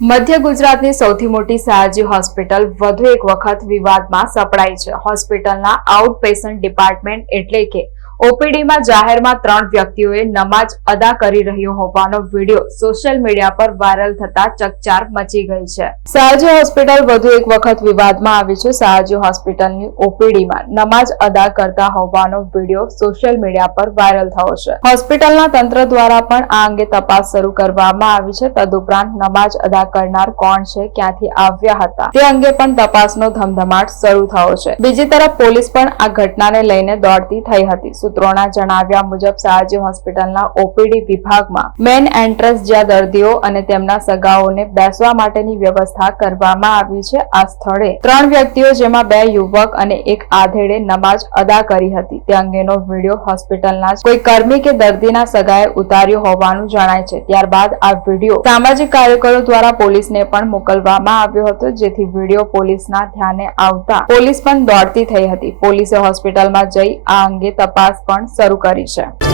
મધ્ય ગુજરાતની સૌથી મોટી સયાજી હોસ્પિટલ વધુ એક વખત વિવાદમાં સપડાઈ છે। હોસ્પિટલના આઉટ પેશન્ટ ડિપાર્ટમેન્ટ એટલે કે ઓપીડીમાં જાહેરમાં 3 વ્યક્તિઓએ નમાઝ અદા કરી રહ્યો હોવાનો વિડીયો સોશિયલ મીડિયા પર વાયરલ થતા ચકચાર મચી ગઈ છે। સયાજી હોસ્પિટલ વધુ એક વખત વિવાદમાં આવી છે। સયાજી હોસ્પિટલની ઓપીડીમાં નમાઝ અદા કરતા હોવાનો વિડીયો સોશિયલ મીડિયા પર વાયરલ થયો છે। હોસ્પિટલના તંત્ર દ્વારા પણ આ અંગે તપાસ શરૂ કરવામાં આવી છે। તદુપરાંત નમાઝ અદા કરનાર કોણ છે, ક્યાંથી આવ્યા હતા તે અંગે પણ તપાસનો ધમધમાટ શરૂ થયો છે। બીજી તરફ પોલીસ પણ આ ઘટનાને લઈને દોડતી થઈ હતી। સૂત્રોના જણાવ્યા મુજબ સયાજી હોસ્પિટલના ઓપીડી વિભાગમાં મેઇન એન્ટ્રન્સ જ્યાં દર્દીઓ અને તેમના સગાઓને બેસવા માટેની વ્યવસ્થા કરવામાં આવી છે। આ સ્થળે 3 વ્યક્તિઓ જેમાં 2 યુવક અને 1 આધેડે નમાઝ અદા કરી હતી તે અંગેનો વિડીયો હોસ્પિટલના કોઈ કર્મી કે દર્દીના સગાએ ઉતાર્યો હોવાનું જણાય છે। ત્યારબાદ આ વિડીયો સામાજિક કાર્યકરો દ્વારા પોલીસને પણ મોકલવામાં આવ્યો હતો, જેથી વિડીયો પોલીસના ધ્યાને આવતા પોલીસ પણ દોડતી થઈ હતી। પોલીસે હોસ્પિટલમાં જઈ આ અંગે તપાસ પણ શરૂ કરી છે।